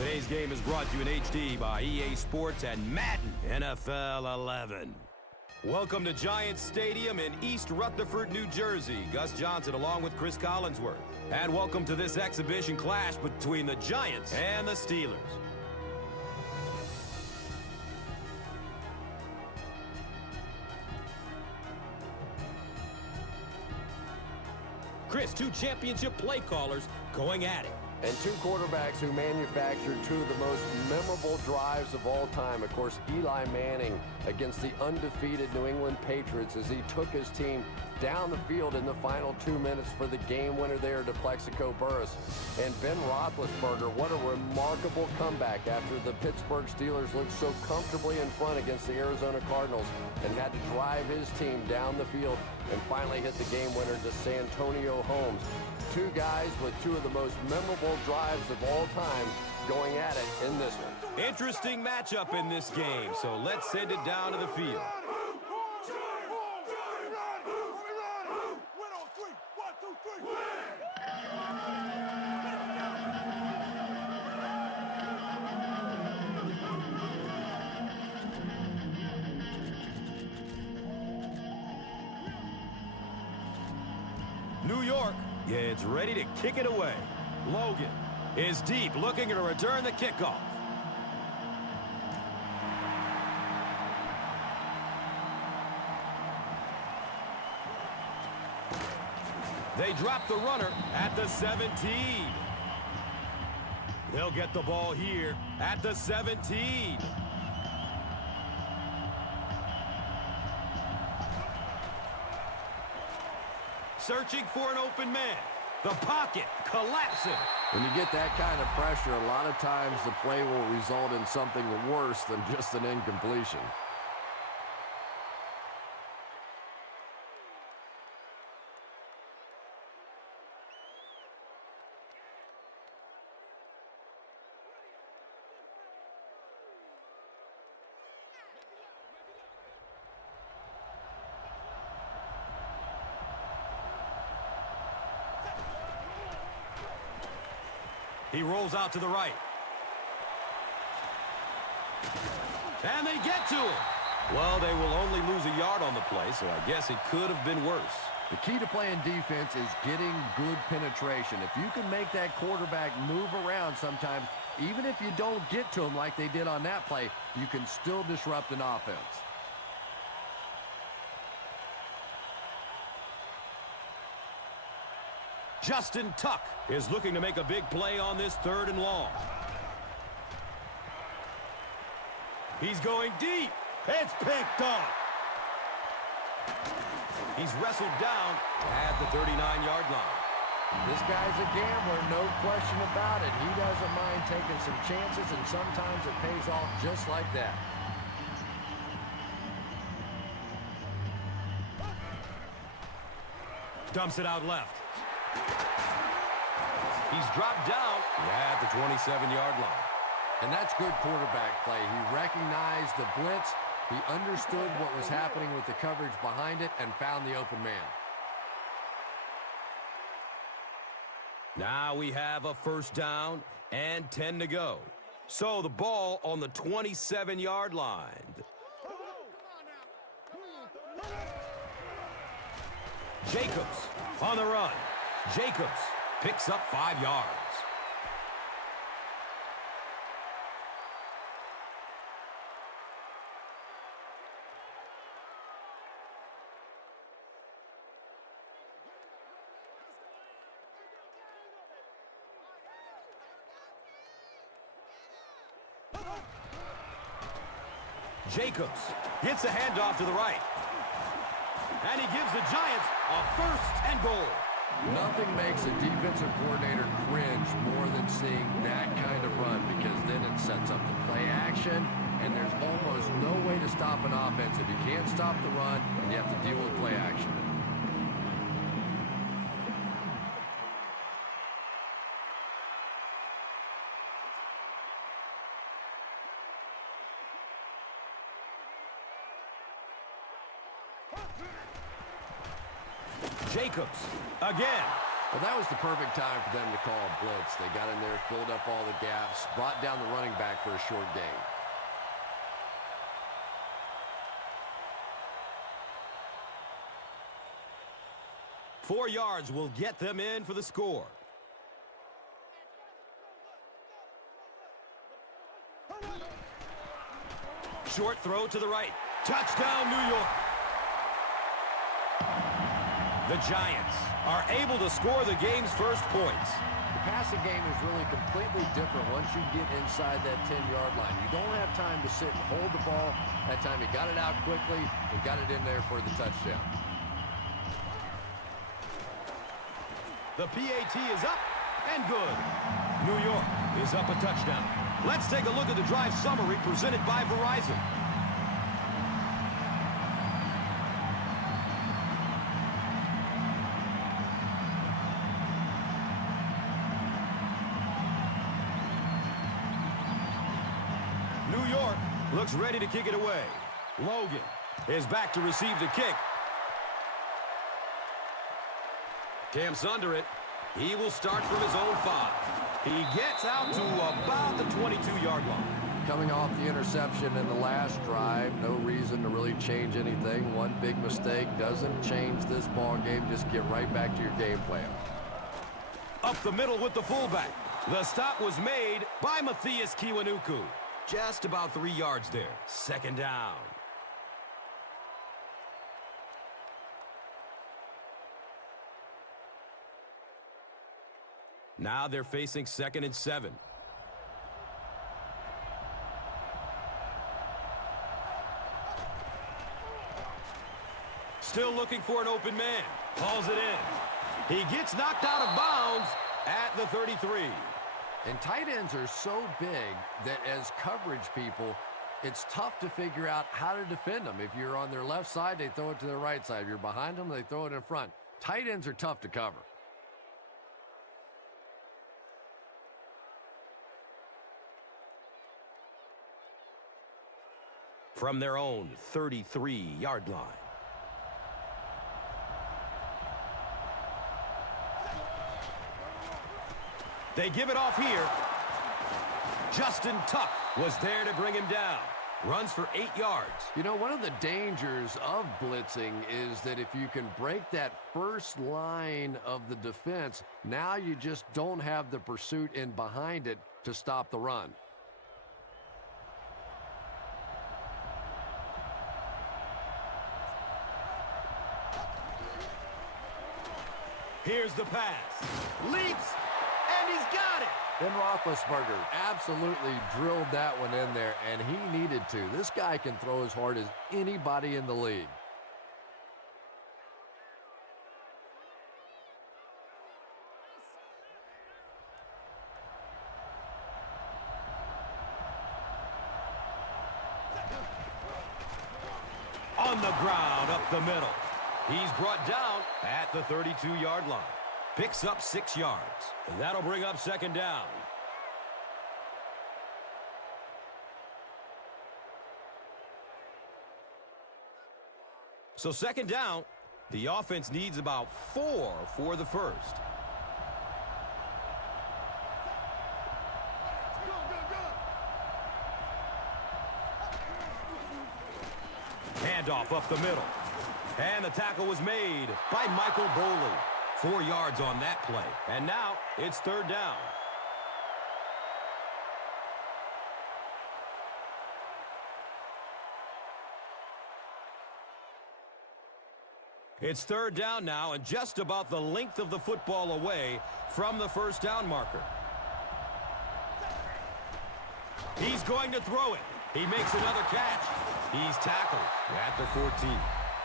Today's game is brought to you in HD by EA Sports and Madden NFL 11. Welcome to Giants Stadium in East Rutherford, New Jersey. Gus Johnson along with Chris Collinsworth. And welcome to this exhibition clash between the Giants and the Steelers. Chris, two championship play callers going at it. And two quarterbacks who manufactured two of the most memorable drives of all time. Of course, Eli Manning against the undefeated New England Patriots as he took his team down the field in the final 2 minutes for the game winner there to Plexico Burress. And Ben Roethlisberger, what a remarkable comeback after the Pittsburgh Steelers looked so comfortably in front against the Arizona Cardinals and had to drive his team down the field and finally hit the game winner to Santonio Holmes. Two guys with two of the most memorable drives of all time going at it in this one. Interesting matchup in this game, so let's send it down to the field. New York is ready to kick it away. Logan is deep, looking to return the kickoff. They drop the runner at the 17. They'll get the ball here at the 17. Searching for an open man. The pocket collapsing. When you get that kind of pressure, a lot of times the play will result in something worse than just an incompletion. He rolls out to the right. And they get to him. Well, they will only lose a yard on the play, so I guess it could have been worse. The key to playing defense is getting good penetration. If you can make that quarterback move around sometimes, even if you don't get to him like they did on that play, you can still disrupt an offense. Justin Tuck is looking to make a big play on this 3rd and long. He's going deep. It's picked off. He's wrestled down at the 39-yard line. This guy's a gambler, no question about it. He doesn't mind taking some chances, and sometimes it pays off just like that. Dumps it out left. He's dropped down at the 27-yard line. And that's good quarterback play. He recognized the blitz. He understood what was happening with the coverage behind it and found the open man. Now we have a 1st down and 10 to go. So the ball on the 27-yard line. Jacobs on the run. Jacobs picks up 5 yards. Jacobs gets a handoff to the right. And he gives the Giants a 1st and goal. Nothing makes a defensive coordinator cringe more than seeing that kind of run, because then it sets up the play action, and there's almost no way to stop an offense if you can't stop the run and you have to deal with play action. Jacobs again. Well, that was the perfect time for them to call a blitz. They got in there, filled up all the gaps, brought down the running back for a short gain. Four yards will get them in for the score. Short throw to the right. Touchdown, New York. The Giants are able to score the game's first points. The passing game is really completely different once you get inside that 10-yard line. You don't have time to sit and hold the ball. That time you got it out quickly and got it in there for the touchdown. The PAT is up and good. New York is up a touchdown. Let's take a look at the drive summary presented by Verizon. New York looks ready to kick it away. Logan is back to receive the kick. Camps under it. He will start from his own 5. He gets out to about the 22-yard line. Coming off the interception in the last drive, no reason to really change anything. One big mistake doesn't change this ball game. Just get right back to your game plan. Up the middle with the fullback. The stop was made by Matthias Kiwanuku. Just about 3 yards there. Second down. Now they're facing 2nd and 7. Still looking for an open man. Hauls it in. He gets knocked out of bounds at the 33. And tight ends are so big that as coverage people, it's tough to figure out how to defend them. If you're on their left side, they throw it to their right side. If you're behind them, they throw it in front. Tight ends are tough to cover. From their own 33-yard line. They give it off here. Justin Tuck was there to bring him down. Runs for 8 yards. You know, one of the dangers of blitzing is that if you can break that first line of the defense, now you just don't have the pursuit in behind it to stop the run. Here's the pass. Leaps, and he's got it. Ben Roethlisberger absolutely drilled that one in there, and he needed to. This guy can throw as hard as anybody in the league. On the ground, up the middle. He's brought down at the 32-yard line. Picks up 6 yards. And that'll bring up second down. So second down, the offense needs about 4 for the first. Handoff up the middle. And the tackle was made by Michael Boley. 4 yards on that play. And now it's third down. It's third down now and just about the length of the football away from the first down marker. He's going to throw it. He makes another catch. He's tackled at the 14.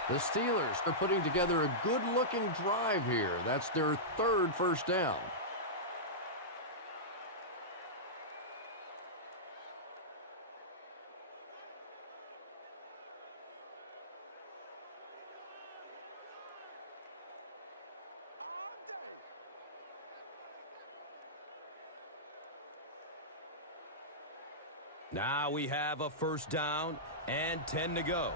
The Steelers are putting together a good-looking drive here. That's their third first down. Now we have a first down and 10 to go.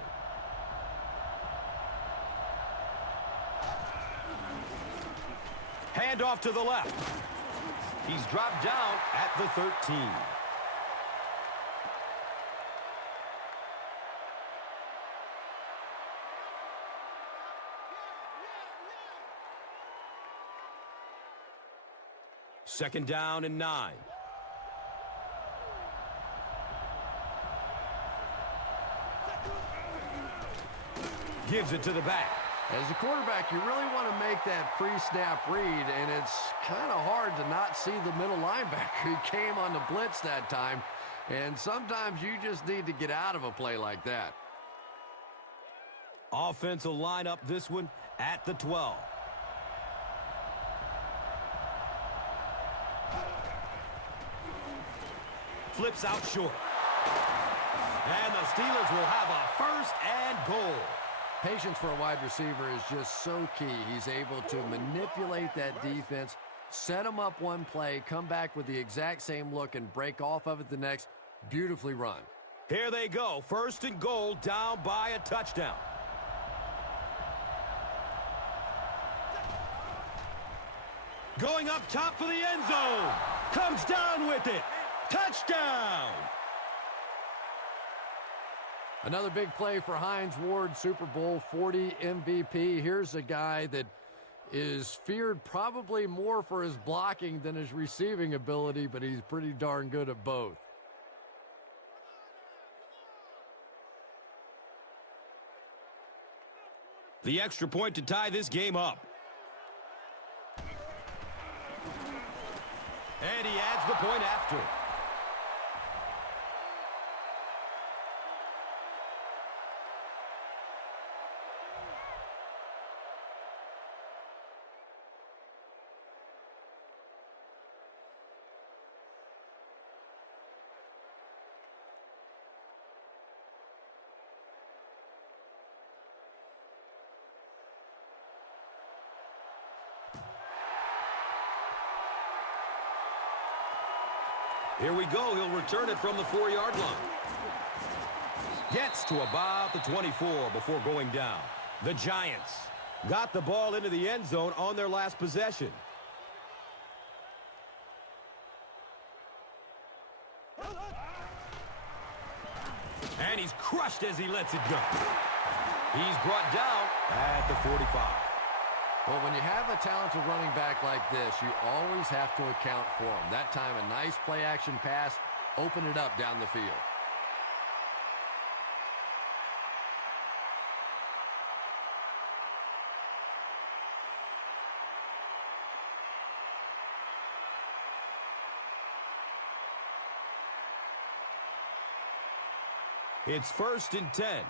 Handoff to the left. He's dropped down at the 13. Second down and 9. Gives it to the back. As a quarterback, you really want to make that pre-snap read, and it's kind of hard to not see the middle linebacker. He came on the blitz that time, and sometimes you just need to get out of a play like that. Offense will line up this one at the 12. Flips out short. And the Steelers will have a first and goal. Patience for a wide receiver is just so key. He's able to manipulate that defense, set them up one play, come back with the exact same look, and break off of it the next. Beautifully run. Here they go. First and goal, down by a touchdown. Going up top for the end zone. Comes down with it. Touchdown! Another big play for Hines Ward, Super Bowl 40 MVP. Here's a guy that is feared probably more for his blocking than his receiving ability, but he's pretty darn good at both. The extra point to tie this game up. And he adds the point after. Here we go. He'll return it from the 4-yard line. Gets to about the 24 before going down. The Giants got the ball into the end zone on their last possession. And he's crushed as he lets it go. He's brought down at the 45. Well, when you have a talented running back like this, you always have to account for him. That time, a nice play-action pass, open it up down the field. It's 1st and 10.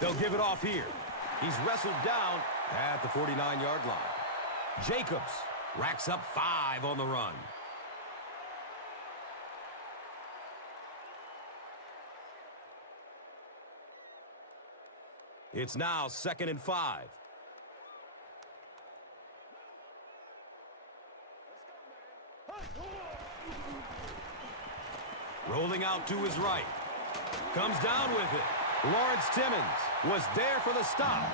They'll give it off here. He's wrestled down at the 49-yard line. Jacobs racks up 5 on the run. It's now 2nd and 5. Rolling out to his right. Comes down with it. Lawrence Timmons was there for the stop.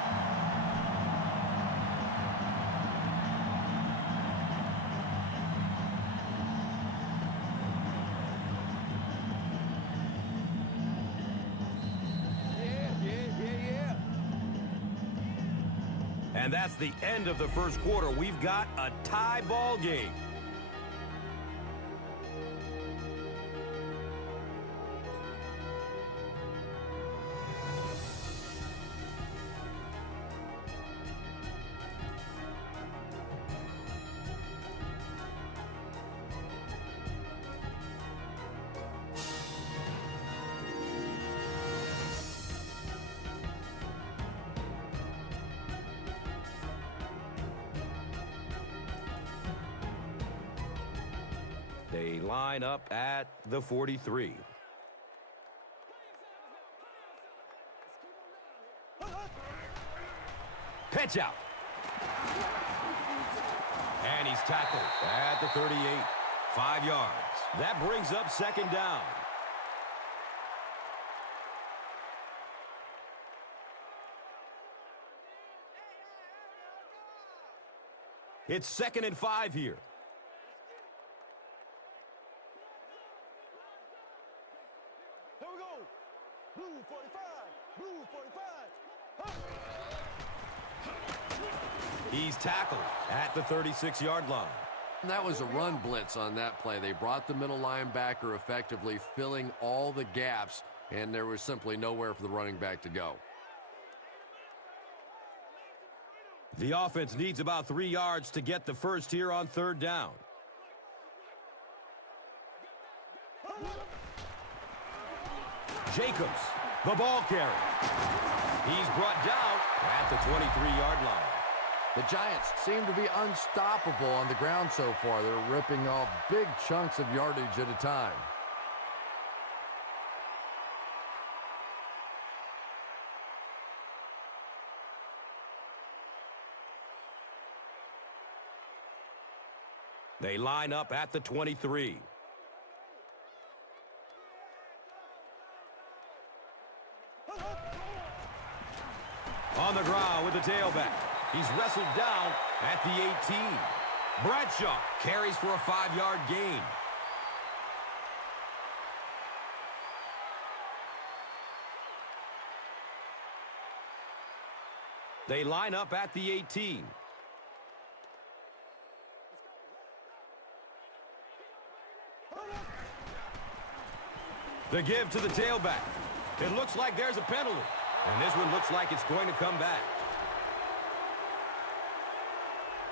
And that's the end of the first quarter. We've got a tie ball game. They line up at the 43. Pitch out. And he's tackled at the 38. 5 yards. That brings up 2nd down. It's 2nd and 5 here. Here we go. Blue 45. Blue 45. He's tackled at the 36-yard line. That was a run blitz on that play. They brought the middle linebacker effectively, filling all the gaps, and there was simply nowhere for the running back to go. The offense needs about 3 yards to get the first here on 3rd down. Jacobs, the ball carrier. He's brought down at the 23-yard line. The Giants seem to be unstoppable on the ground so far. They're ripping off big chunks of yardage at a time. They line up at the 23. On the ground with the tailback. He's wrestled down at the 18. Bradshaw carries for a 5-yard gain. They line up at the 18. The give to the tailback. It looks like there's a penalty. And this one looks like it's going to come back.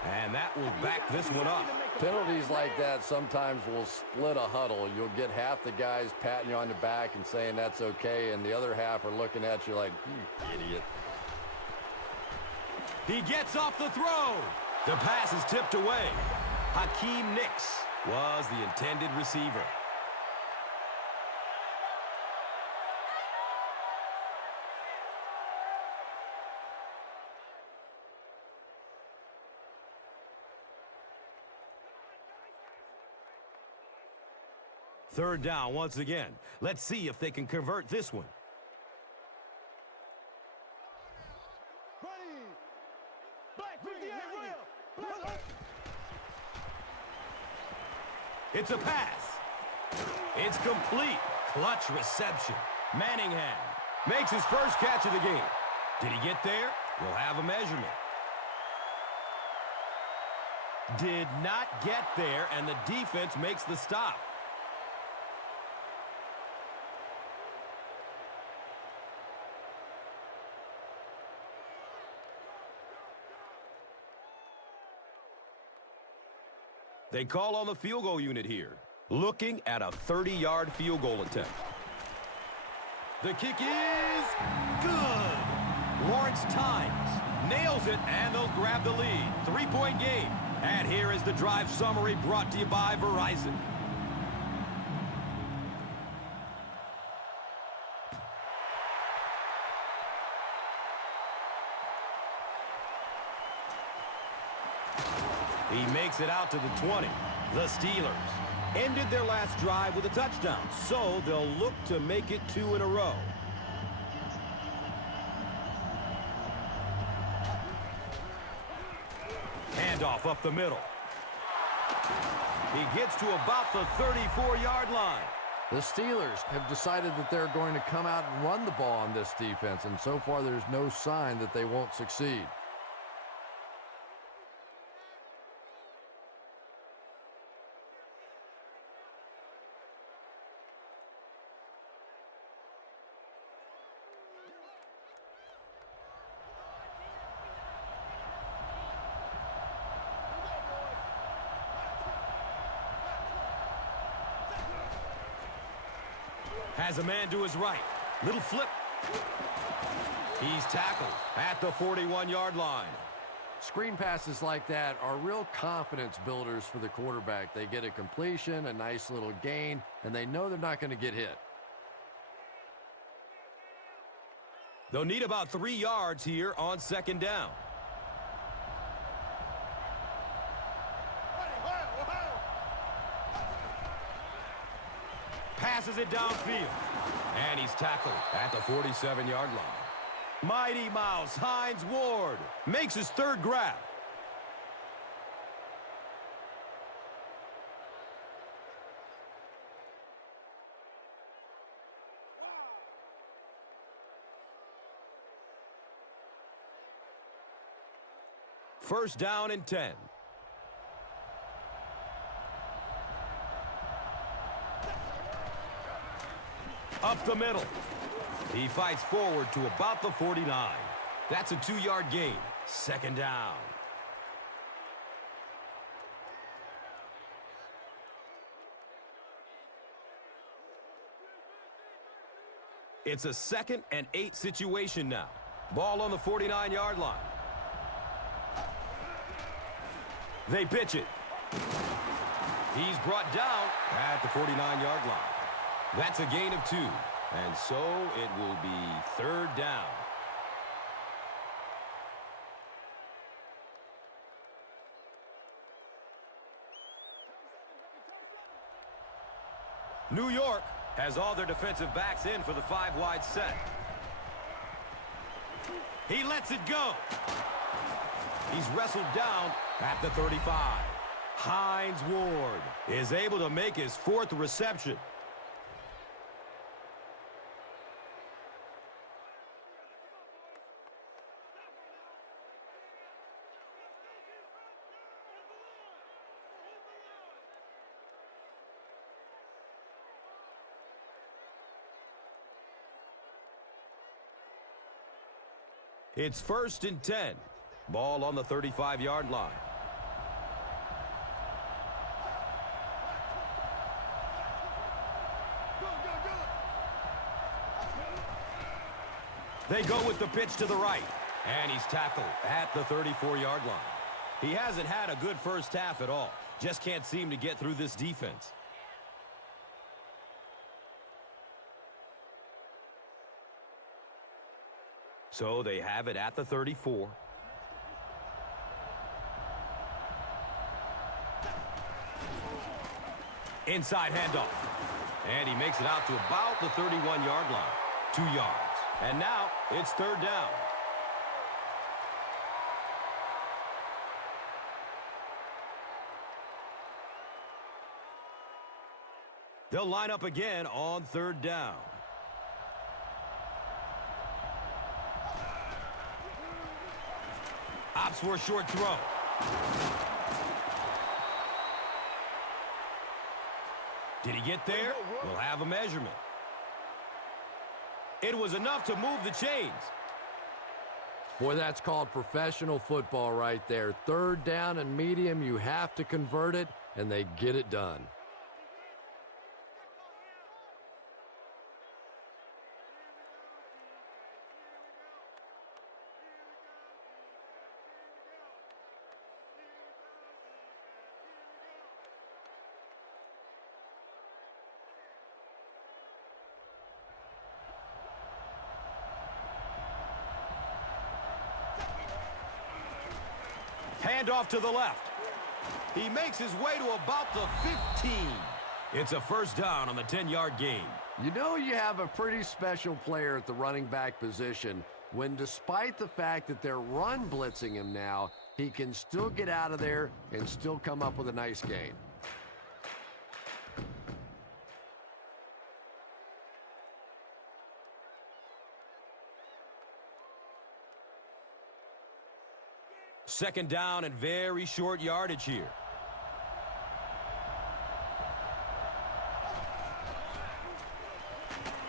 And that will back this one up. Penalties like that sometimes will split a huddle. You'll get half the guys patting you on the back and saying that's okay, and the other half are looking at you like, you idiot. He gets off the throw. The pass is tipped away. Hakeem Nicks was the intended receiver. Third down once again. Let's see if they can convert this one. It's a pass. It's complete. Clutch reception. Manningham makes his first catch of the game. Did he get there? We'll have a measurement. Did not get there, and the defense makes the stop. They call on the field goal unit here, looking at a 30-yard field goal attempt. The kick is good. Lawrence Tynes nails it, and they'll grab the lead. 3-point game. And here is the drive summary brought to you by Verizon. He makes it out to the 20. The Steelers ended their last drive with a touchdown, so they'll look to make it 2 in a row. Handoff up the middle. He gets to about the 34-yard line. The Steelers have decided that they're going to come out and run the ball on this defense, and so far there's no sign that they won't succeed. Has a man to his right. Little flip. He's tackled at the 41-yard line. Screen passes like that are real confidence builders for the quarterback. They get a completion, a nice little gain, and they know they're not going to get hit. They'll need about 3 yards here on 2nd down. Passes it downfield. And he's tackled at the 47-yard line. Mighty Mouse Hines Ward makes his 3rd grab. First down and 10. Up the middle. He fights forward to about the 49. That's a 2-yard gain. Second down. It's a 2nd and 8 situation now. Ball on the 49-yard line. They pitch it. He's brought down at the 49-yard line. That's a gain of 2. And so it will be third down. New York has all their defensive backs in for the 5-wide set. He lets it go. He's wrestled down at the 35. Hines Ward is able to make his 4th reception. It's 1st and 10. Ball on the 35-yard line. They go with the pitch to the right. And he's tackled at the 34-yard line. He hasn't had a good first half at all. Just can't seem to get through this defense. So they have it at the 34. Inside handoff. And he makes it out to about the 31-yard line. 2 yards. And now it's third down. They'll line up again on third down. Opts for a short throw. Did he get there? We'll have a measurement. It was enough to move the chains. Boy, that's called professional football right there. Third down and medium, you have to convert it, and they get it done. Handoff to the left. He makes his way to about the 15. It's a first down on the 10-yard gain. You know you have a pretty special player at the running back position when, despite the fact that they're run blitzing him now, he can still get out of there and still come up with a nice gain. Second down and very short yardage here.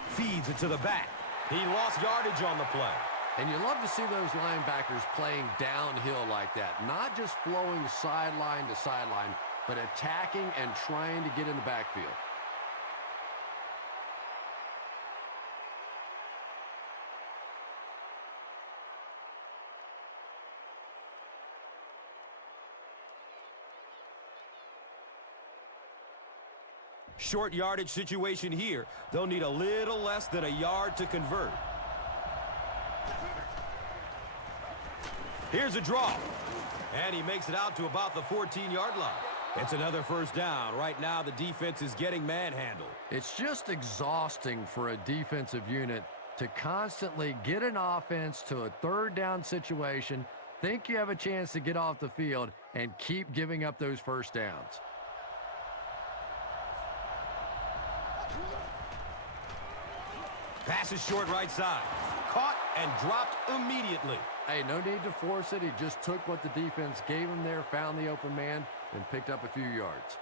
Feeds it to the back. He lost yardage on the play. And you love to see those linebackers playing downhill like that. Not just flowing sideline to sideline, but attacking and trying to get in the backfield. Short yardage situation here. They'll need a little less than a yard to convert. Here's a draw. And he makes it out to about the 14-yard line. It's another first down. Right now, the defense is getting manhandled. It's just exhausting for a defensive unit to constantly get an offense to a third down situation, think you have a chance to get off the field, and keep giving up those first downs. Pass is short right side. Caught and dropped immediately. Hey, no need to force it. He just took what the defense gave him there, found the open man, and picked up a few yards.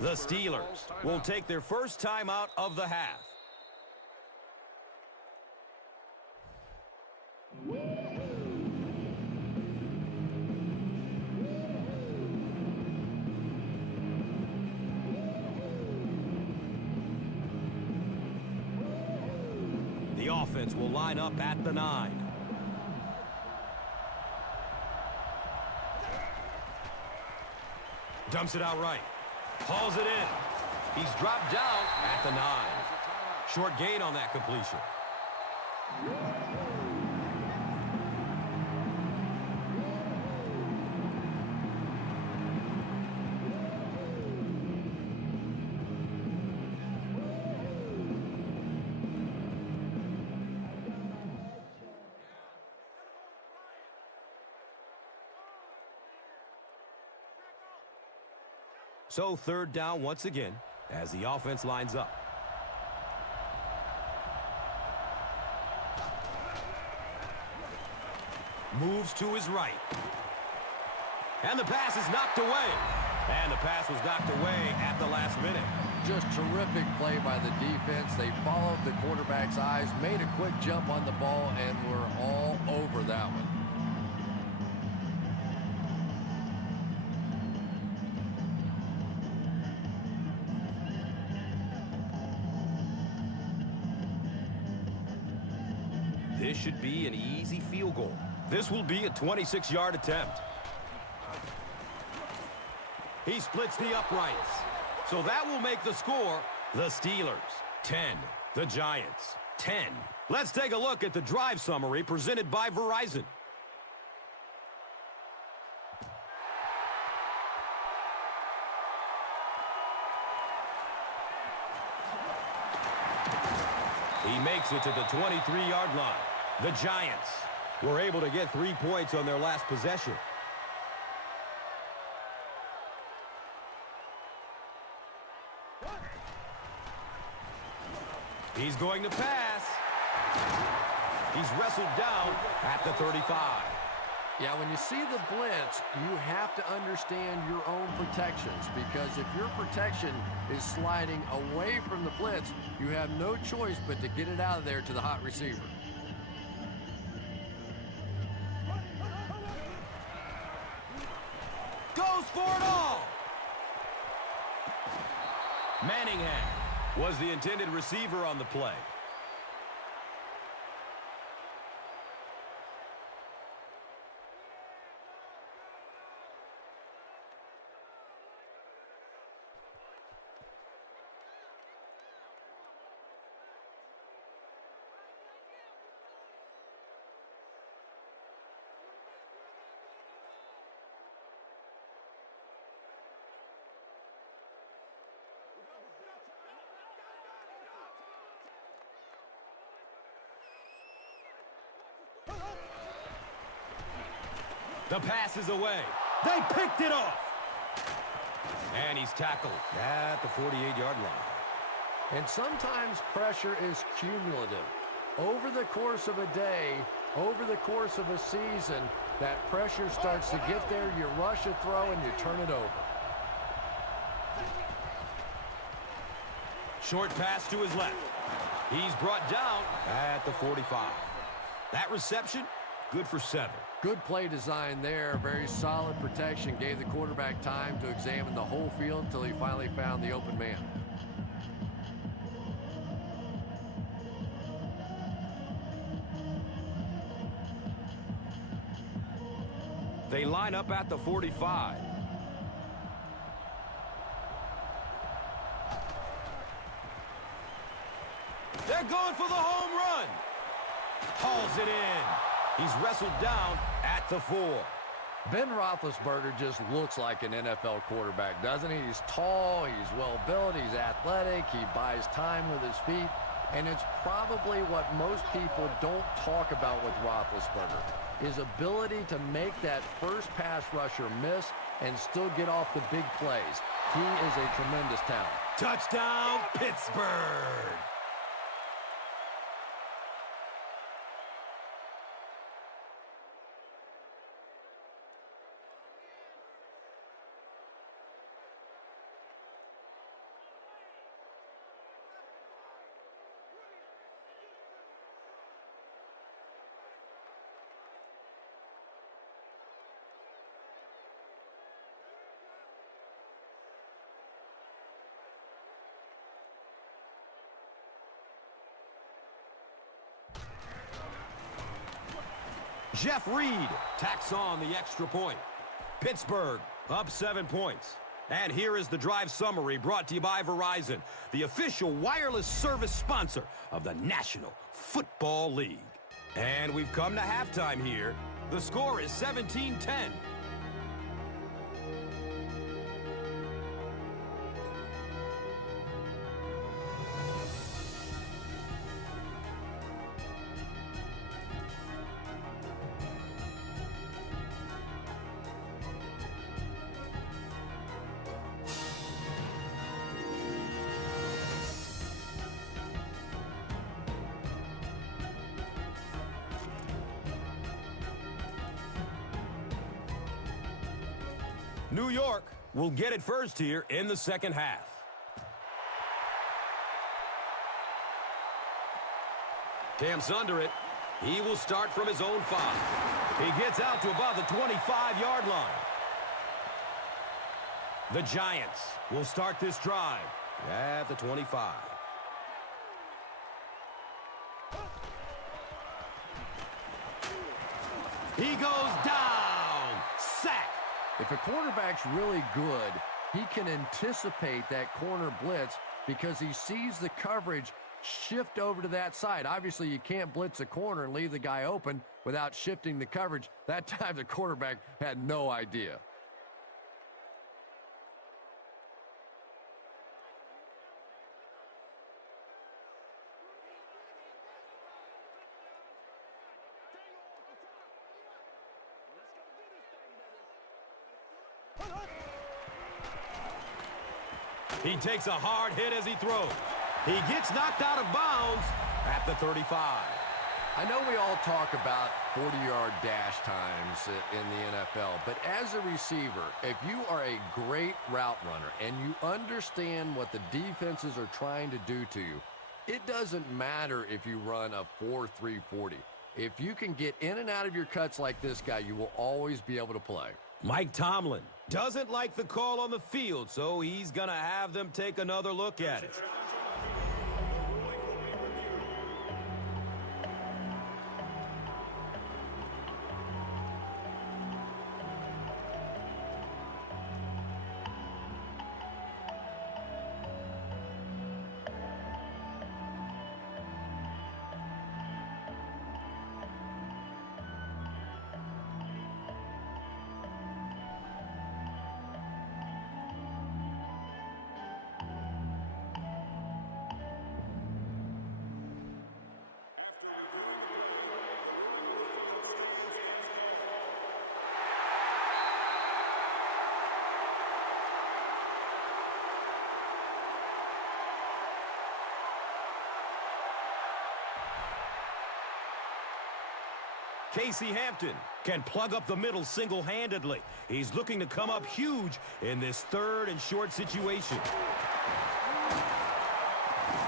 The Steelers will take their first timeout of the half. The offense will line up at the 9. Dumps it out right. Hauls it in. He's dropped down at the 9. Short gain on that completion. So third down once again as the offense lines up. Moves to his right. And the pass is knocked away. And the pass was knocked away at the last minute. Just terrific play by the defense. They followed the quarterback's eyes, made a quick jump on the ball, and were all over that one. This should be an easy field goal. This will be a 26-yard attempt. He splits the uprights. So that will make the score the Steelers 10, the Giants 10. Let's take a look at the drive summary presented by Verizon. He makes it to the 23-yard line. The Giants were able to get 3 points on their last possession. He's going to pass. He's wrestled down at the 35. Yeah, when you see the blitz, you have to understand your own protections, because if your protection is sliding away from the blitz, you have no choice but to get it out of there to the hot receiver. Goes for it all. Manningham was the intended receiver on the play. The pass is away. They picked it off. And he's tackled at the 48-yard line. And sometimes pressure is cumulative. Over the course of a day, over the course of a season, that pressure starts to get there, you rush a throw, and you turn it over. Short pass to his left. He's brought down at the 45. That reception, good for 7. Good play design there. Very solid protection. Gave the quarterback time to examine the whole field until he finally found the open man. They line up at the 45. They're going for the home run. Hauls it in. He's wrestled down at the 4. Ben Roethlisberger just looks like an NFL quarterback, doesn't he? He's tall, he's well-built, he's athletic, he buys time with his feet, and it's probably what most people don't talk about with Roethlisberger, his ability to make that first pass rusher miss and still get off the big plays. He is a tremendous talent. Touchdown, Pittsburgh! Jeff Reed tacks on the extra point. Pittsburgh up 7 points. And here is the drive summary brought to you by Verizon, the official wireless service sponsor of the National Football League. And we've come to halftime here. The score is 17-10. New York will get it first here in the second half. Camps under it. He will start from his own 5. He gets out to about the 25-yard line. The Giants will start this drive at the 25. He goes down. Sack. If a quarterback's really good, he can anticipate that corner blitz because he sees the coverage shift over to that side. Obviously, you can't blitz a corner and leave the guy open without shifting the coverage. That time, the quarterback had no idea. He takes a hard hit as he throws. He gets knocked out of bounds at the 35. I know we all talk about 40-yard dash times in the NFL, but as a receiver, if you are a great route runner and you understand what the defenses are trying to do to you, it doesn't matter if you run a 4.3 40. If you can get in and out of your cuts like this guy, you will always be able to play. Mike Tomlin doesn't like the call on the field, so he's going to have them take another look at it. Casey Hampton can plug up the middle single-handedly. He's looking to come up huge in this 3rd and short situation.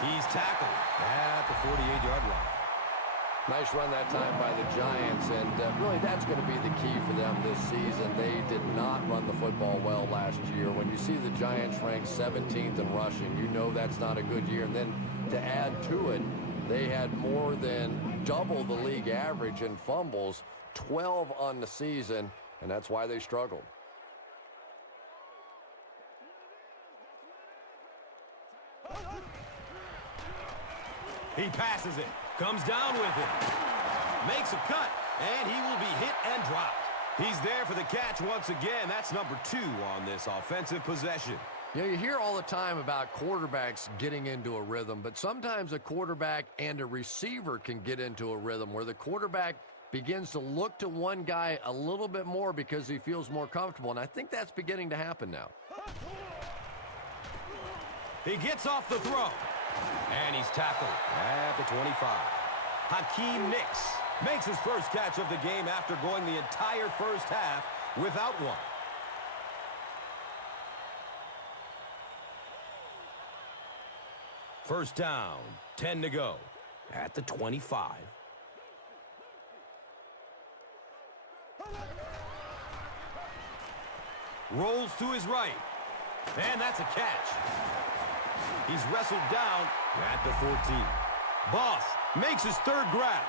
He's tackled at the 48-yard line. Nice run that time by the Giants, and really that's going to be the key for them this season. They did not run the football well last year. When you see the Giants ranked 17th in rushing, you know that's not a good year. And then to add to it, they had more than double the league average in fumbles, 12 on the season, and that's why they struggled. He passes it, comes down with it, makes a cut, and he will be hit and dropped. He's there for the catch once again. That's number 2 on this offensive possession. You know, you hear all the time about quarterbacks getting into a rhythm, but sometimes a quarterback and a receiver can get into a rhythm where the quarterback begins to look to one guy a little bit more because he feels more comfortable, and I think that's beginning to happen now. He gets off the throw, and he's tackled at the 25. Hakeem Nicks makes his first catch of the game after going the entire first half without one. First down, 10 to go at the 25. Rolls to his right, and that's a catch. He's wrestled down at the 14. Boss makes his 3rd grab.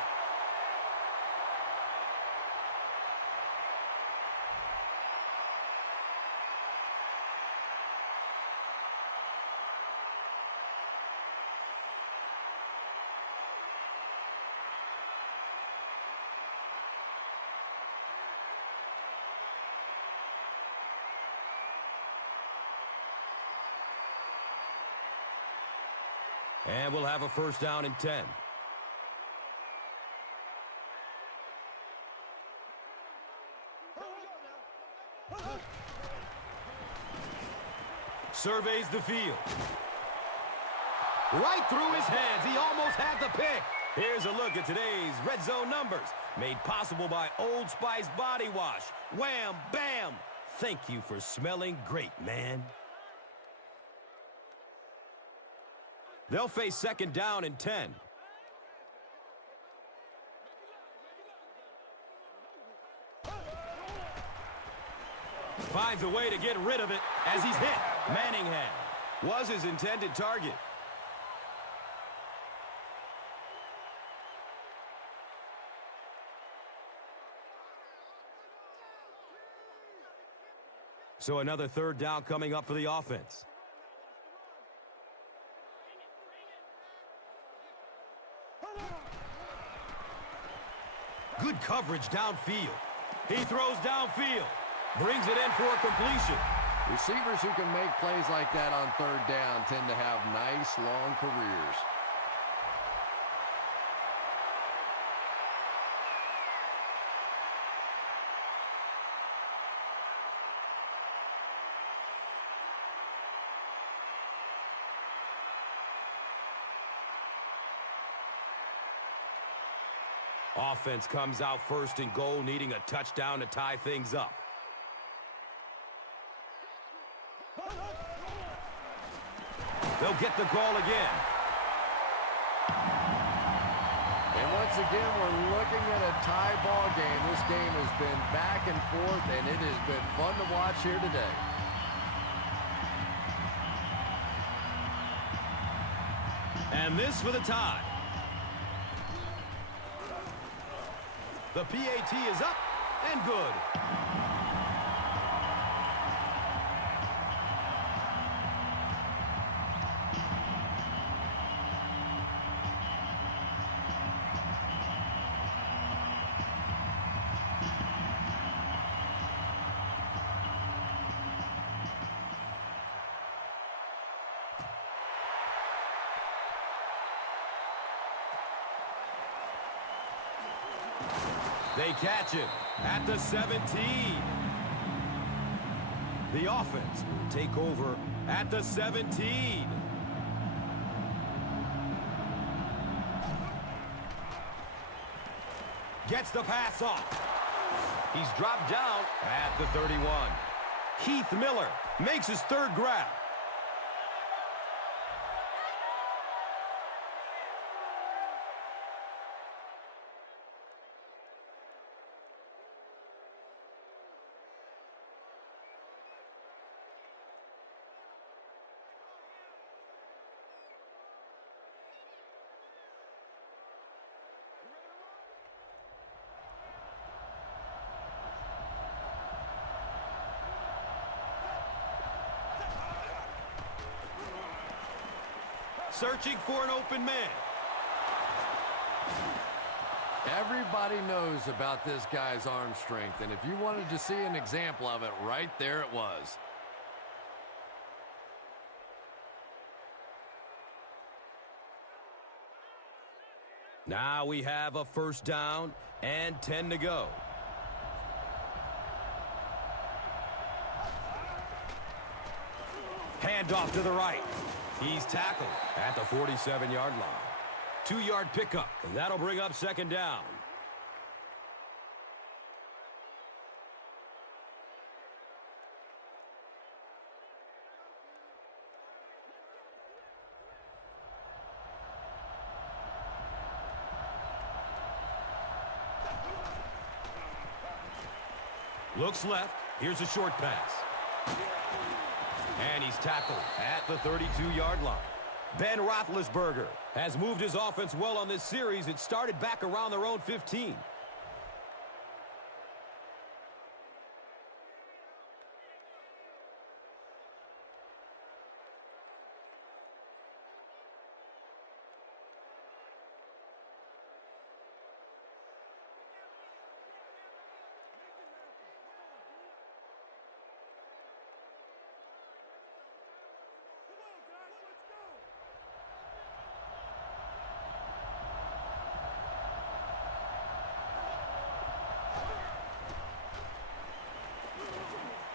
And we'll have a first down and 10. Surveys the field. Right through his hands. He almost had the pick. Here's a look at today's red zone numbers. Made possible by Old Spice Body Wash. Wham, bam. Thank you for smelling great, man. They'll face second down and 10. Finds a way to get rid of it as he's hit. Manningham was his intended target. So another third down coming up for the offense. Good coverage downfield. He throws downfield. Brings it in for a completion. Receivers who can make plays like that on third down tend to have nice, long careers. Offense comes out first and goal, needing a touchdown to tie things up. They'll get the call again. And once again, we're looking at a tie ball game. This game has been back and forth, and it has been fun to watch here today. And this for the tie. The PAT is up and good. They catch him at the 17. The offense will take over at the 17. Gets the pass off. He's dropped down at the 31. Keith Miller makes his third grab. Searching for an open man. Everybody knows about this guy's arm strength, and if you wanted to see an example of it, right there it was. Now we have a first down and 10 to go. Handoff to the right. He's tackled at the 47-yard line. 2-yard pickup, and that'll bring up second down. Looks left. Here's a short pass. And he's tackled at the 32-yard line. Ben Roethlisberger has moved his offense well on this series. It started back around their own 15.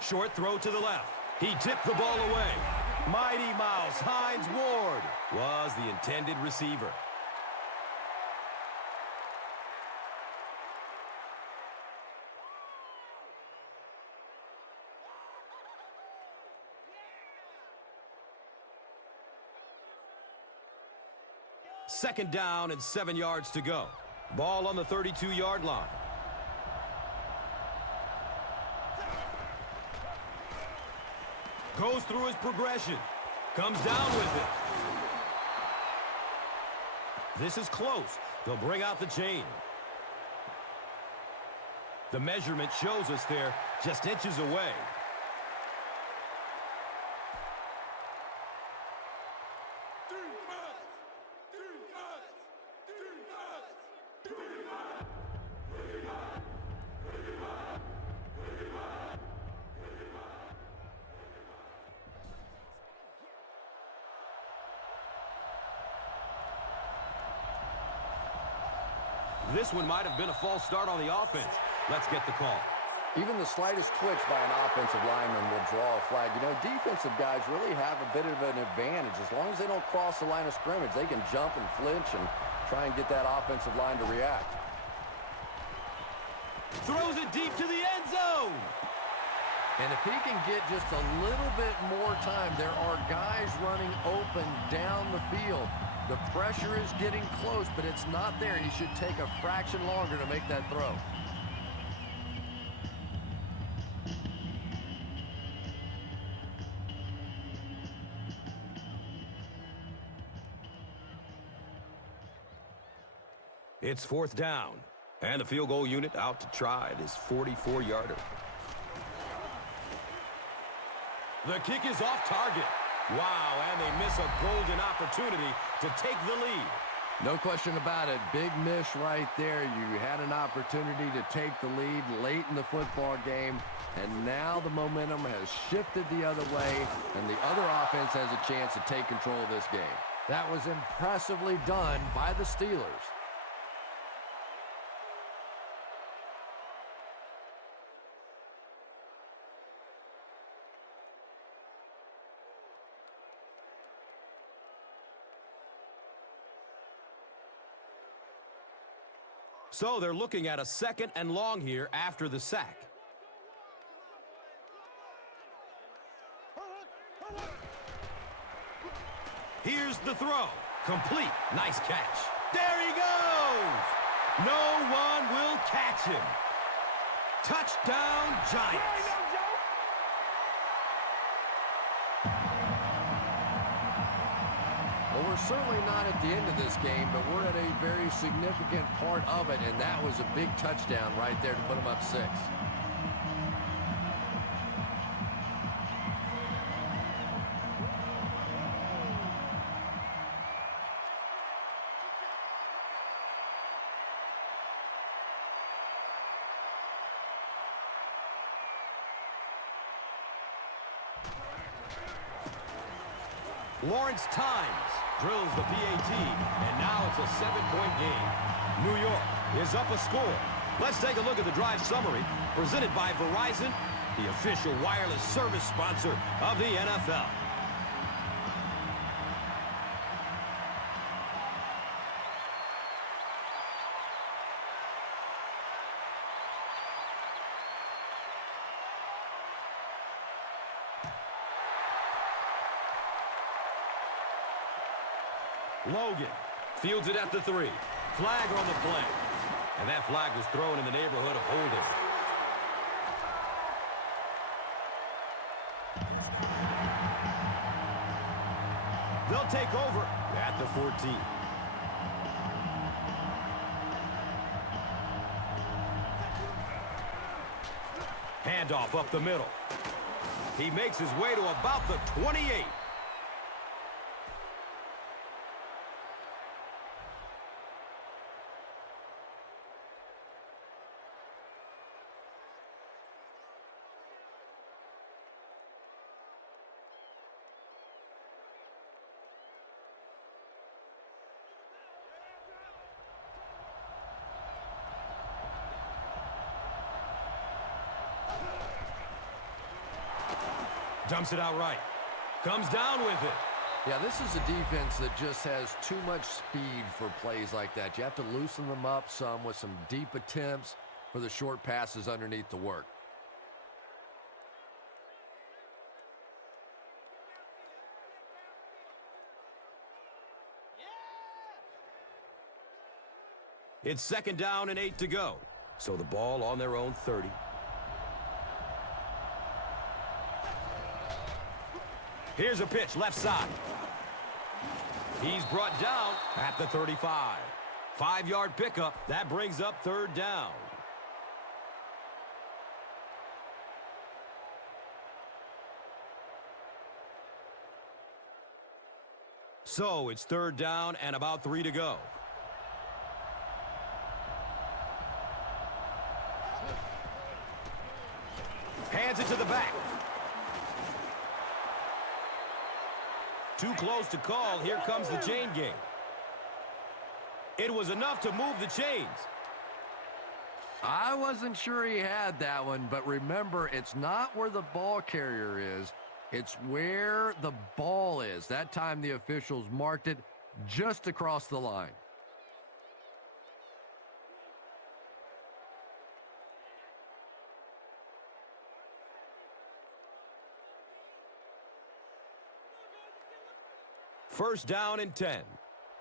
Short throw to the left. He tipped the ball away. Mighty Mouse Hines Ward was the intended receiver. Second down and 7 yards to go. Ball on the 32-yard line. Goes through his progression. Comes down with it. This is close. They'll bring out the chain. The measurement shows us they're just inches away. This one might have been a false start on the offense. Let's get the call. Even the slightest twitch by an offensive lineman will draw a flag. You know, defensive guys really have a bit of an advantage. As long as they don't cross the line of scrimmage, they can jump and flinch and try and get that offensive line to react. Throws it deep to the end zone. And if he can get just a little bit more time, there are guys running open down the field. The pressure is getting close, but it's not there. He should take a fraction longer to make that throw. It's fourth down, and the field goal unit out to try this 44-yarder. The kick is off target. Wow, and they miss a golden opportunity to take the lead. No question about it. Big miss right there. You had an opportunity to take the lead late in the football game, and now the momentum has shifted the other way, and the other offense has a chance to take control of this game. That was impressively done by the Steelers. So they're looking at a second and long here after the sack. Here's the throw. Complete. Nice catch. There he goes! No one will catch him. Touchdown, Giants. Well, we're certainly not at the end of this game, but we're at a very significant part of it, and that was a big touchdown right there to put them up 6. Lawrence Times drills the PAT, and now it's a 7-point game. New York is up a score. Let's take a look at the drive summary presented by Verizon, the official wireless service sponsor of the NFL. Logan fields it at the 3. Flag on the play. And that flag was thrown in the neighborhood of holding. They'll take over at the 14. Handoff up the middle. He makes his way to about the 28. Dumps it out right. Comes down with it. Yeah, this is a defense that just has too much speed for plays like that. You have to loosen them up some with some deep attempts for the short passes underneath the work. It's 2nd down and 8 to go. So the ball on their own 30. Here's a pitch left side. He's brought down at the 35. 5-yard pickup. That brings up 3rd down. So it's 3rd down and about 3 to go. Hands it to the back. Too close to call. Here comes the chain gang. It was enough to move the chains. I wasn't sure he had that one, but remember, it's not where the ball carrier is. It's where the ball is. That time the officials marked it just across the line. First down and 10.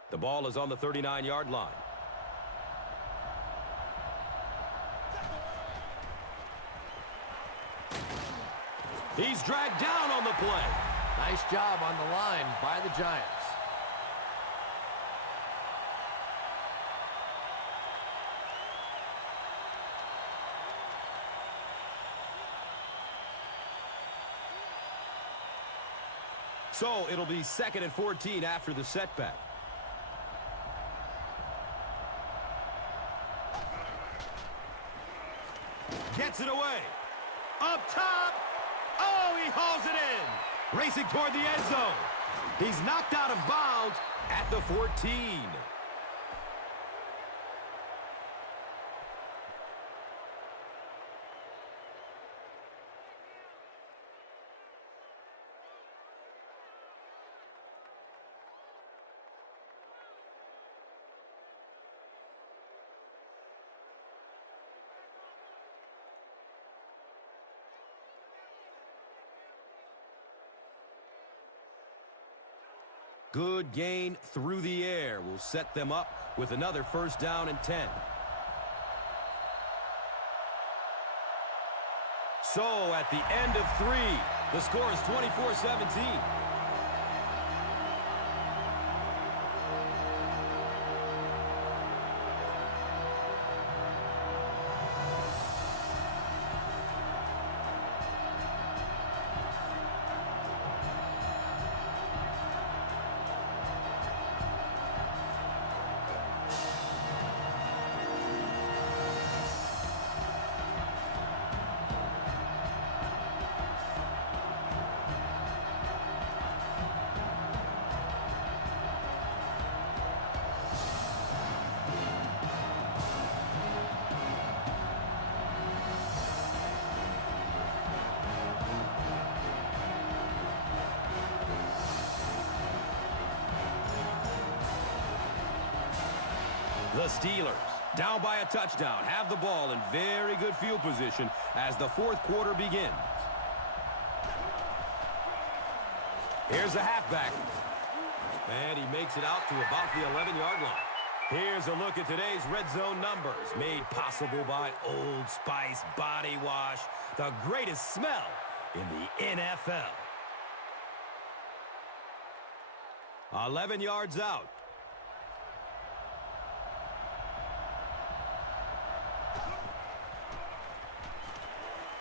The ball is on the 39-yard line. He's dragged down on the play. Nice job on the line by the Giants. So it'll be 2nd and 14 after the setback. Gets it away. Up top. Oh, he hauls it in. Racing toward the end zone. He's knocked out of bounds at the 14. Good gain through the air will set them up with another first down and 10. So at the end of 3, the score is 24-17. The Steelers, down by a touchdown, have the ball in very good field position as the 4th quarter begins. Here's the halfback. And he makes it out to about the 11-yard line. Here's a look at today's red zone numbers, made possible by Old Spice Body Wash, the greatest smell in the NFL. 11 yards out.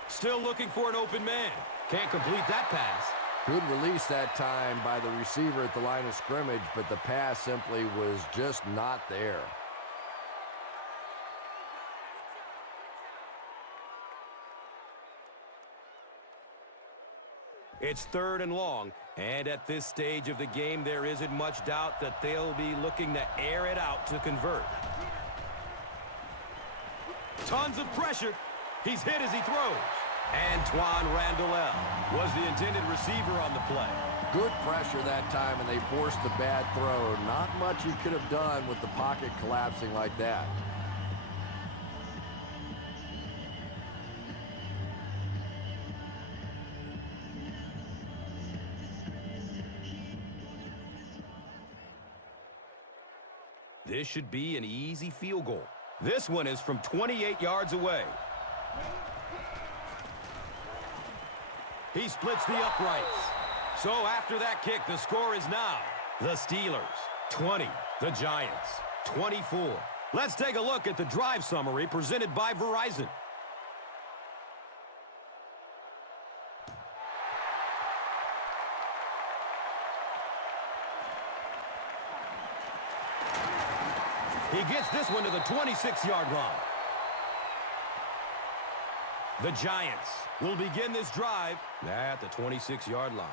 Still looking for an open man. Can't complete that pass. Good release that time by the receiver at the line of scrimmage, but the pass simply was just not there. It's 3rd and long, and at this stage of the game, there isn't much doubt that they'll be looking to air it out to convert. Tons of pressure. He's hit as he throws. Antoine Randall was the intended receiver on the play. Good pressure that time, and they forced the bad throw. Not much he could have done with the pocket collapsing like that. This should be an easy field goal. This one is from 28 yards away. He splits the uprights. So after that kick, the score is now the Steelers 20, the Giants 24. Let's take a look at the drive summary presented by Verizon. He gets this one to the 26-yard line. The Giants will begin this drive at the 26-yard line.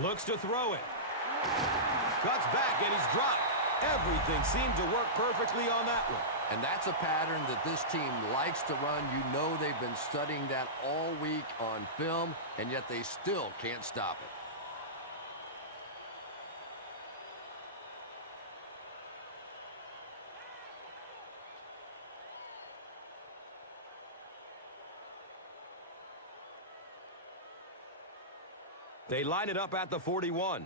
Looks to throw it. Cuts back and he's dropped. Everything seemed to work perfectly on that one. And that's a pattern that this team likes to run. You know they've been studying that all week on film, and yet they still can't stop it. They line it up at the 41.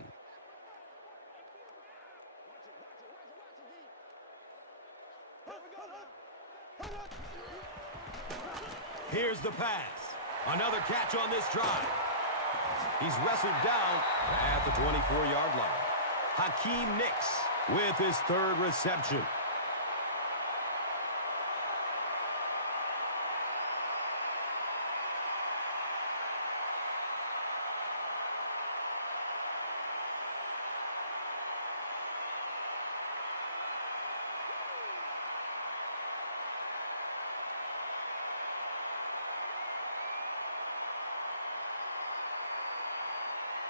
Here's the pass. Another catch on this drive. He's wrestled down at the 24-yard line. Hakeem Nicks with his third reception.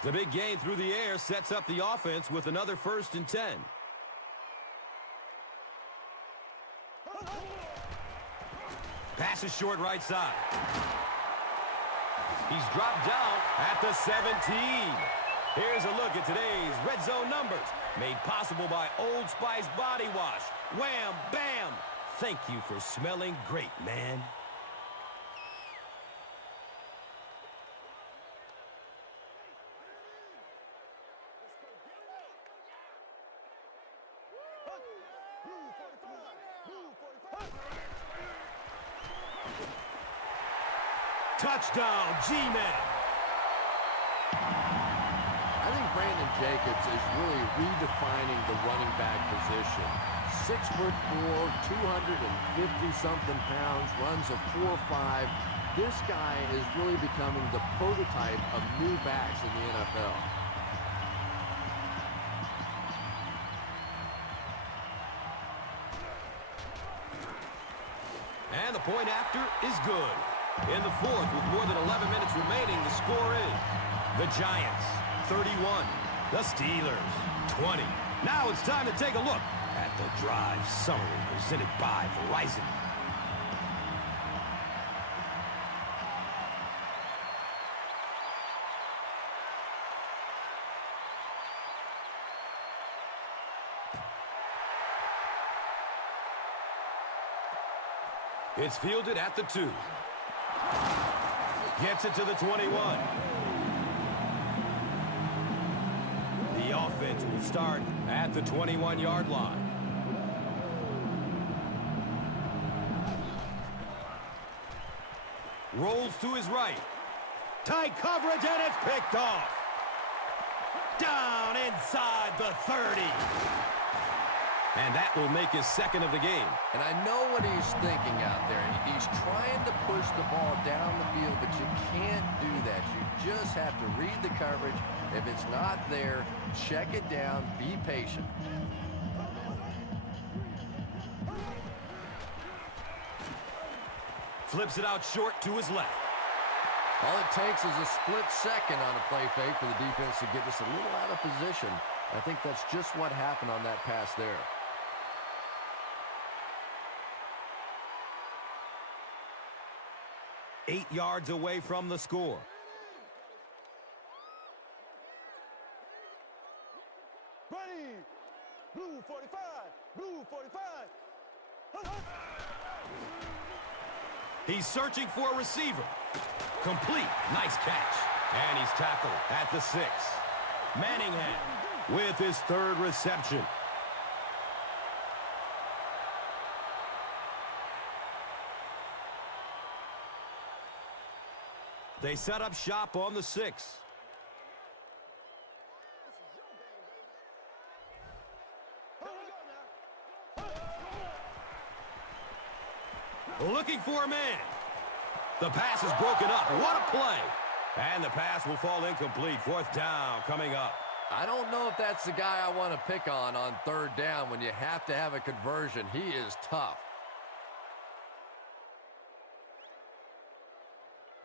The big gain through the air sets up the offense with another 1st and 10. Pass is short right side. He's dropped down at the 17. Here's a look at today's red zone numbers, made possible by Old Spice Body Wash. Wham, bam! Thank you for smelling great, man. Touchdown, G-Man. I think Brandon Jacobs is really redefining the running back position. 6'4", 250-something pounds, runs a 4.5. This guy is really becoming the prototype of new backs in the NFL. And the point after is good. In the fourth, with more than 11 minutes remaining, the score is the Giants 31, the Steelers 20. Now it's time to take a look at the drive summary presented by Verizon. It's fielded at the 2. Gets it to the 21. The offense will start at the 21-yard line. Rolls to his right. Tight coverage, and it's picked off. Down inside the 30. And that will make his second of the game. And I know what he's thinking out there. He's trying to push the ball down the field, but you can't do that. You just have to read the coverage. If it's not there, check it down, be patient. Flips it out short to his left. All it takes is a split second on a play fake for the defense to get us a little out of position. I think that's just what happened on that pass there. 8 yards away from the score. Ready. Blue 45. Blue 45. He's searching for a receiver. Complete. Nice catch. And he's tackled at the 6. Manningham with his 3rd reception. They set up shop on the 6. Looking for a man. The pass is broken up. What a play. And the pass will fall incomplete. 4th down coming up. I don't know if that's the guy I want to pick on 3rd down when you have to have a conversion. He is tough.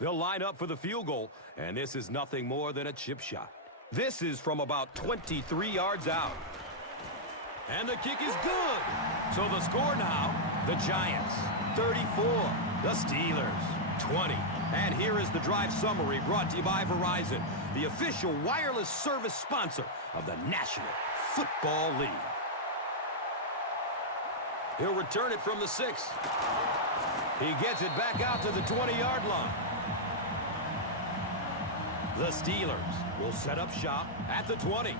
They'll line up for the field goal, and this is nothing more than a chip shot. This is from about 23 yards out. And the kick is good. So the score now, the Giants 34, the Steelers 20. And here is the drive summary brought to you by Verizon, the official wireless service sponsor of the National Football League. He'll return it from the 6. He gets it back out to the 20-yard line. The Steelers will set up shop at the 20.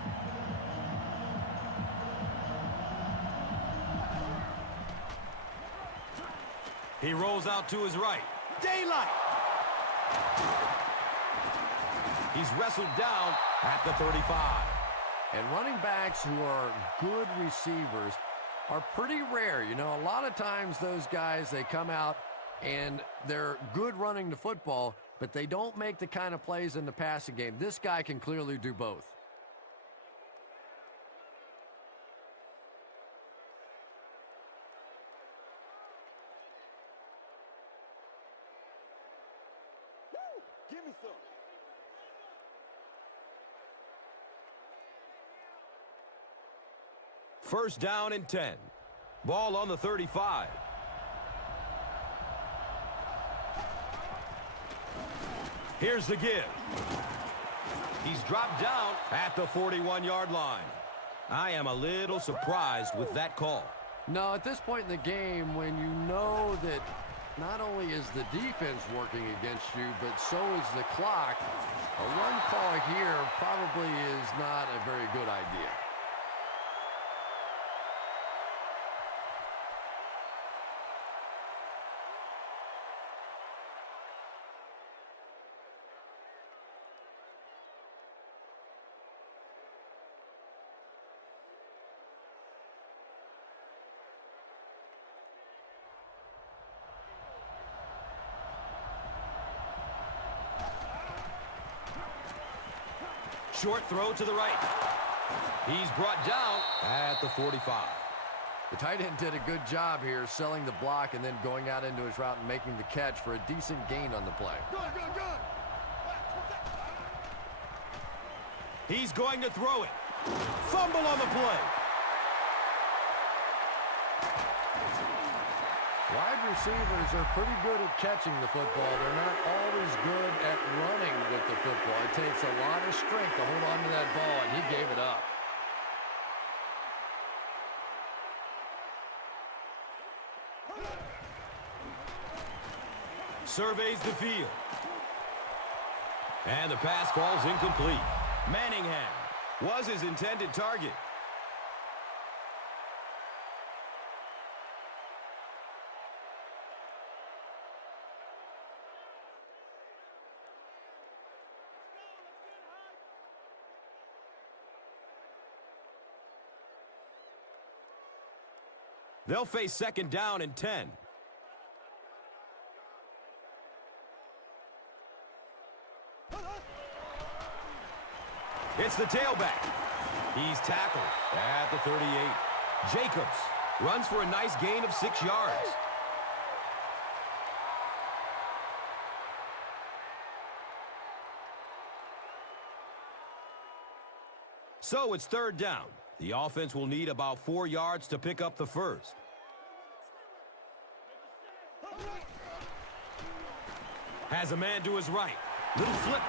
He rolls out to his right. Daylight! He's wrestled down at the 35. And running backs who are good receivers are pretty rare. You know, a lot of times those guys, they come out and they're good running the football, but they don't make the kind of plays in the passing game. This guy can clearly do both. Woo! Give me some. First down and 10. Ball on the 35. Here's the give. He's dropped down at the 41-yard line. I am a little surprised with that call. No, at this point in the game, when you know that not only is the defense working against you, but so is the clock, a run call here probably is not a very good idea. Short throw to the right. He's brought down at the 45. The tight end did a good job here selling the block and then going out into his route and making the catch for a decent gain on the play. Good. He's going to throw it. Fumble on the play. Wide receivers are pretty good at catching the football. They're not always good at running with the football. It takes a lot of strength to hold on to that ball, and he gave it up. Surveys the field. And the pass falls incomplete. Manningham was his intended target. They'll face second down and 10. It's the tailback. He's tackled at the 38. Jacobs runs for a nice gain of 6 yards. So it's third down. The offense will need about 4 yards to pick up the first. Has a man to his right. Little flip.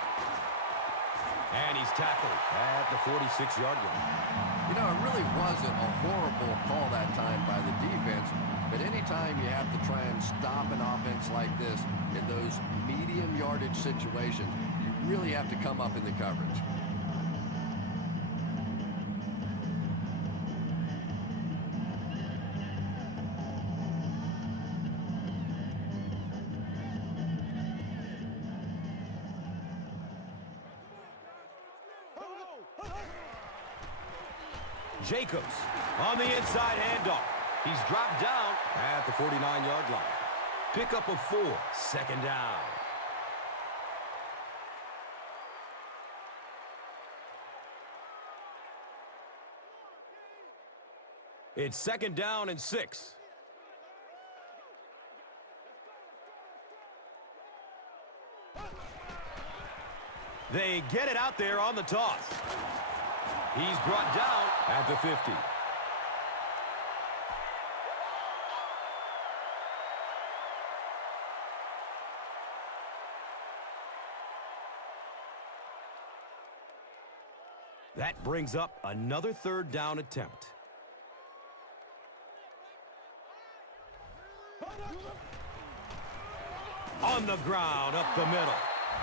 And he's tackled at the 46-yard line. You know, it really wasn't a horrible call that time by the defense, but anytime you have to try and stop an offense like this in those medium yardage situations, you really have to come up in the coverage. Jacobs on the inside handoff. He's dropped down at the 49-yard line. Pickup of 4, second down. It's second down and 6. They get it out there on the toss. He's brought down at the 50. That brings up another third down attempt. On the ground, up the middle.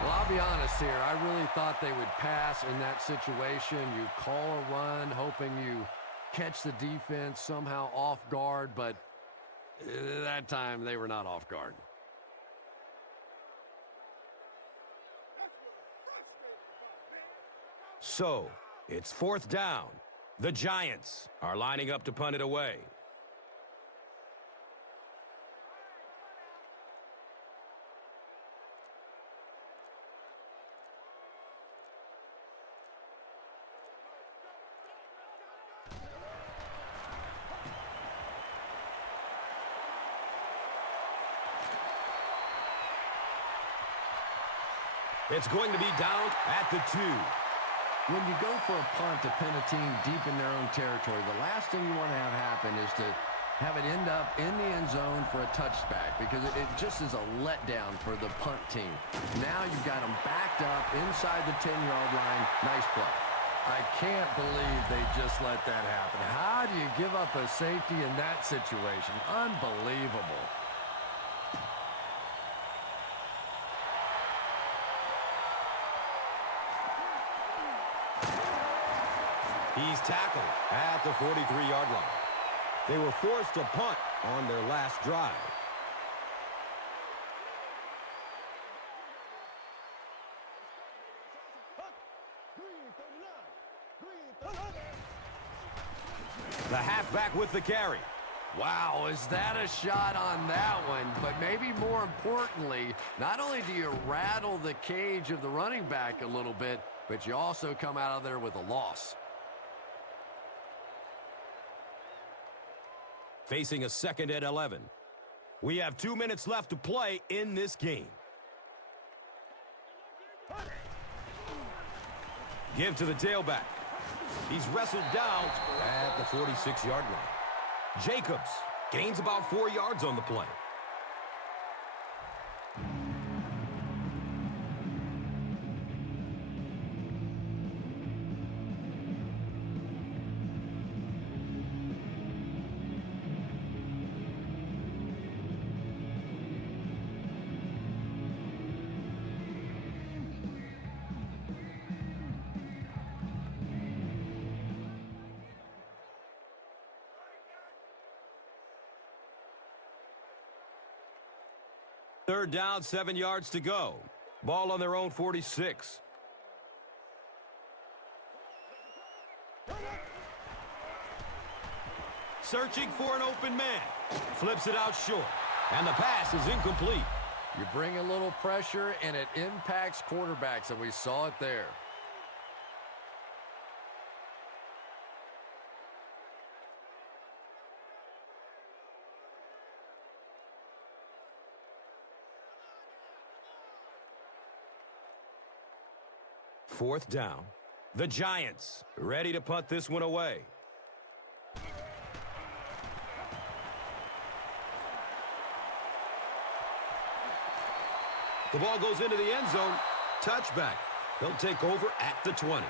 Well, I'll be honest here. I really thought they would pass in that situation. You call a run, hoping you catch the defense somehow off guard, but that time they were not off guard. So, it's fourth down. The Giants are lining up to punt it away. It's going to be down at the 2. When you go for a punt to pin a team deep in their own territory, the last thing you want to have happen is to have it end up in the end zone for a touchback, because it just is a letdown for the punt team. Now you've got them backed up inside the 10-yard line. Nice play. I can't believe they just let that happen. How do you give up a safety in that situation? Unbelievable. He's tackled at the 43-yard line. They were forced to punt on their last drive. The halfback with the carry. Wow, is that a shot on that one? But maybe more importantly, not only do you rattle the cage of the running back a little bit, but you also come out of there with a loss. Facing a second and 11. We have 2 minutes left to play in this game. Give to the tailback. He's wrestled down at the 46-yard line. Jacobs gains about 4 yards on the play. Third down, 7 yards to go. Ball on their own 46. Searching for an open man. Flips it out short. And the pass is incomplete. You bring a little pressure, and it impacts quarterbacks, and we saw it there. Fourth down. The Giants ready to punt this one away. The ball goes into the end zone. Touchback. He'll take over at the 20.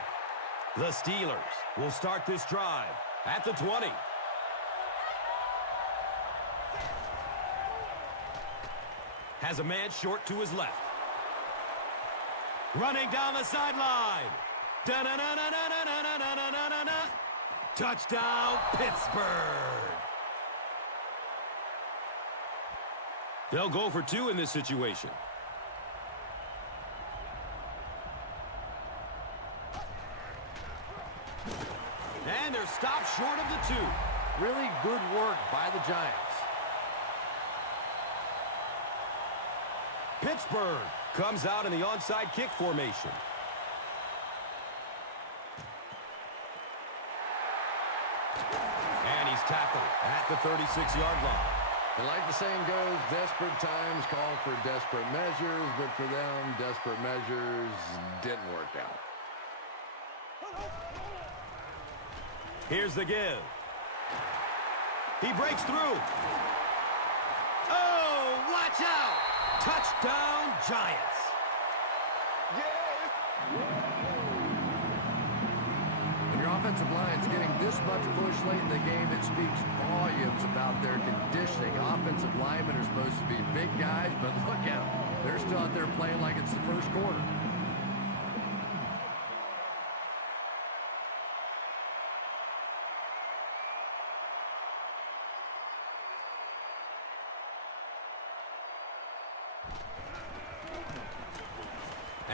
The Steelers will start this drive at the 20. Has a man short to his left. Running down the sideline. Da-na-na-na-na-na-na-na-na-na-na. Touchdown, Pittsburgh. They'll go for 2 in this situation. And they're stopped short of the 2. Really good work by the Giants. Pittsburgh comes out in the onside kick formation. And he's tackled at the 36-yard line. And like the saying goes, desperate times call for desperate measures, but for them, desperate measures didn't work out. Here's the give. He breaks through. Oh, watch out! Touchdown, Giants. When your offensive line's getting this much push late in the game, it speaks volumes about their conditioning. Offensive linemen are supposed to be big guys, but look at them. They're still out there playing like it's the first quarter.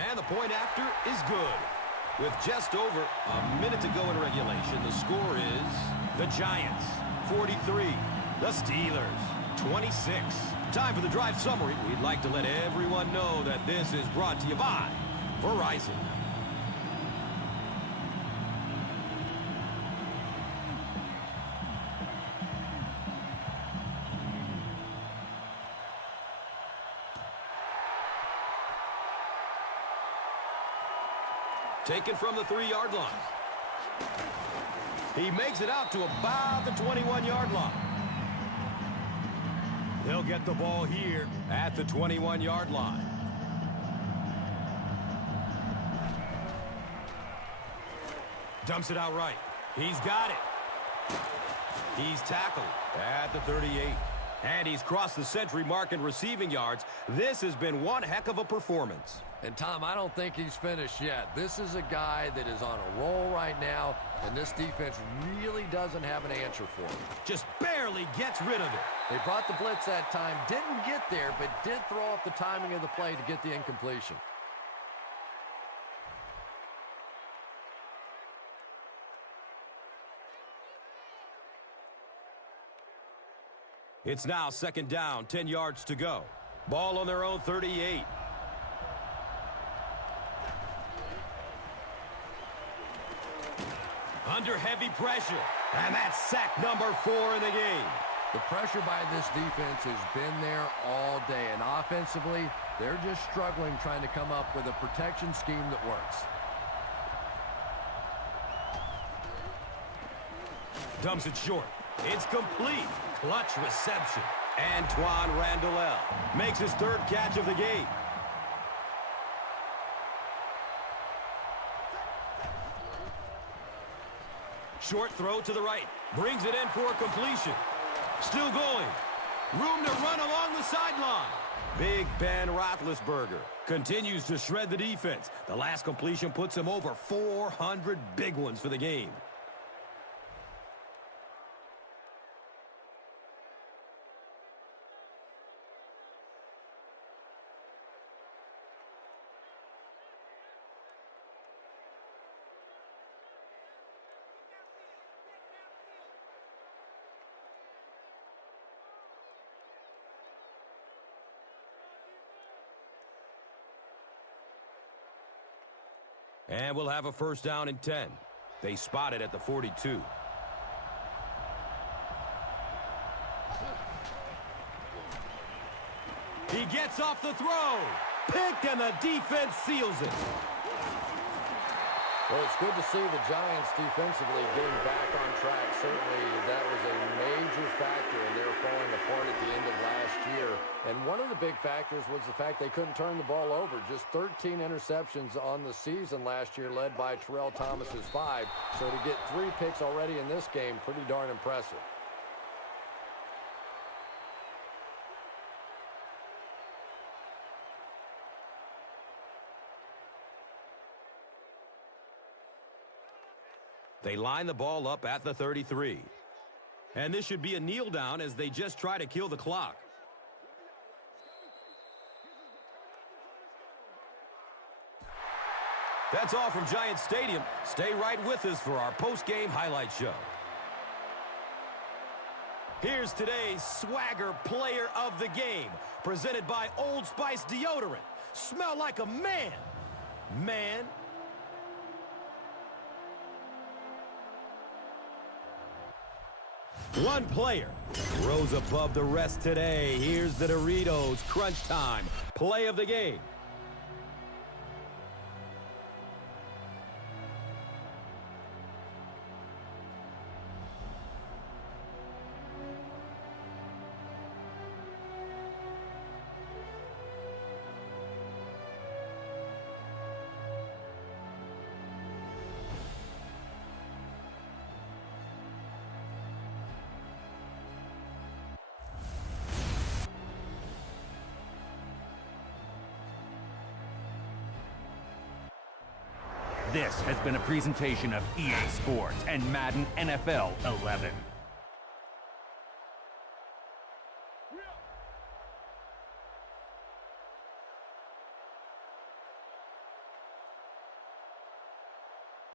And the point after is good. With just over a minute to go in regulation, the score is the Giants 43, the Steelers 26. Time for the drive summary. We'd like to let everyone know that this is brought to you by Verizon. Taken from the 3-yard line. He makes it out to about the 21-yard line. He'll get the ball here at the 21-yard line. Dumps it out right. He's got it. He's tackled at the 38. And he's crossed the century mark in receiving yards. This has been one heck of a performance. And, Tom, I don't think he's finished yet. This is a guy that is on a roll right now, and this defense really doesn't have an answer for him. Just barely gets rid of it. They brought the blitz that time, didn't get there, but did throw off the timing of the play to get the incompletion. It's now 2nd down, 10 yards to go. Ball on their own 38. Under heavy pressure. And that's sack number 4 in the game. The pressure by this defense has been there all day. And offensively, they're just struggling trying to come up with a protection scheme that works. Dumps it short. It's complete. Clutch reception. Antoine Randall makes his 3rd catch of the game. Short throw to the right. Brings it in for completion. Still going. Room to run along the sideline. Big Ben Roethlisberger continues to shred the defense. The last completion puts him over 400 big ones for the game. And we'll have a 1st down and 10. They spot it at the 42. He gets off the throw. Picked, and the defense seals it. Well, it's good to see the Giants defensively getting back on track. Certainly, that was a major factor in their falling apart at the end of last year. And one of the big factors was the fact they couldn't turn the ball over. Just 13 interceptions on the season last year, led by Terrell Thomas's 5. So to get 3 picks already in this game, pretty darn impressive. They line the ball up at the 33. And this should be a kneel down as they just try to kill the clock. That's all from Giant Stadium. Stay right with us for our post-game highlight show. Here's today's Swagger Player of the Game, presented by Old Spice Deodorant. Smell like a man. Man. One player rose above the rest today. Here's the Doritos Crunch Time Play of the Game. This has been a presentation of EA Sports and Madden NFL 11.